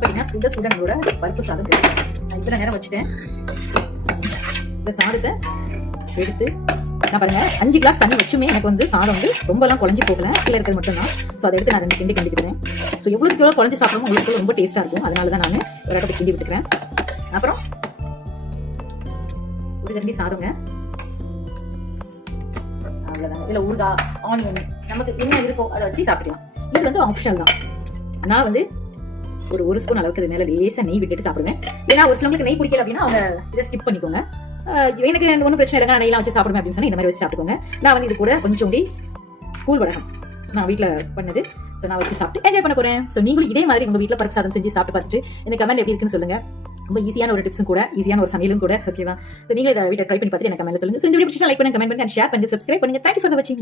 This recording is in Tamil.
பார்த்தீங்கன்னா சுட சுட நம்மளோட பருப்பு சாதம் நான் இத்தனை நேரம் வச்சுட்டேன். இந்த சாதத்தை எடுத்து நான் பாருங்க 5 கிளாஸ் தண்ணி வச்சுமே எனக்கு வந்து சாதம் வந்து ரொம்பலாம் குழஞ்சி போகல, கீழே இருக்கிறது மட்டும்தான். ஸோ அதை எடுத்து நான் 2 கிண்டி கிண்டிக்கிறேன். ஸோ எவ்வளோக்கு எவ்வளோ குழஞ்சி சாப்பிடுமோ உங்களுக்கு ரொம்ப டேஸ்ட்டாக இருக்கும். அதனால தான் நான் ஒரு இடத்துல கிண்டி விட்டுக்கிறேன். அப்புறம் ஒரு கண்டி சாதங்க, அவ்வளோதாங்க. இதில் ஊறுகாய், ஆனியன் நமக்கு என்ன இருக்கோ அதை வச்சு சாப்பிடலாம். இது வந்து ஆப்ஷனல் தான். நான் வந்து ஒரு ஸ்பூன் அளவுக்கு இது மேலே லேசாக நெய் விட்டுட்டு சாப்பிடுவேன். ஏன்னா ஒரு சிலவங்களுக்கு நெய் பிடிக்கல அப்படின்னா அவங்க இதை ஸ்கிப் பண்ணிக்கோங்க. எனக்கு ஒன்றும் பிரச்சனை இல்லைங்க, நெய்லாம் வச்சு சாப்பிடுவேன் அப்படின்னு சொன்னால் இந்த மாதிரி வச்சு சாப்பிட்டுக்கோங்க. நான் வந்து இது கூட கொஞ்சோண்டி கூழ் வடகம் நான் வீட்டில் பண்ணது. ஸோ நான் வச்சு சாப்பிட்டு என்ஜாய் பண்ண போகிறேன். ஸோ நீங்களும் இதே மாதிரி உங்கள் வீட்டில் பருப்பு சாதம் செஞ்சு சாப்பிட்டு பார்த்துட்டு எனக்கு கமெண்ட் எப்படி இருக்குன்னு சொல்லுங்கள். ரொம்ப ஈஸியான ஒரு டிப்ஸும் கூட, ஈஸியான ஒரு சமையலும் கூட. ஓகேவா? ஸோ நீங்களும் இதை வீட்டில் ட்ரை பண்ணி பார்த்துட்டு எனக்கு கமெண்ட்ல சொல்லுங்கள். ஸோ இந்த வீடியோ பிடிச்சா லைக் பண்ணுங்க, கமெண்ட் பண்ணுங்க, ஷேர் பண்ணுங்க, சப்ஸ்கிரைப் பண்ணுங்க. தேங்க்யூ ஃபார் வாட்சிங்.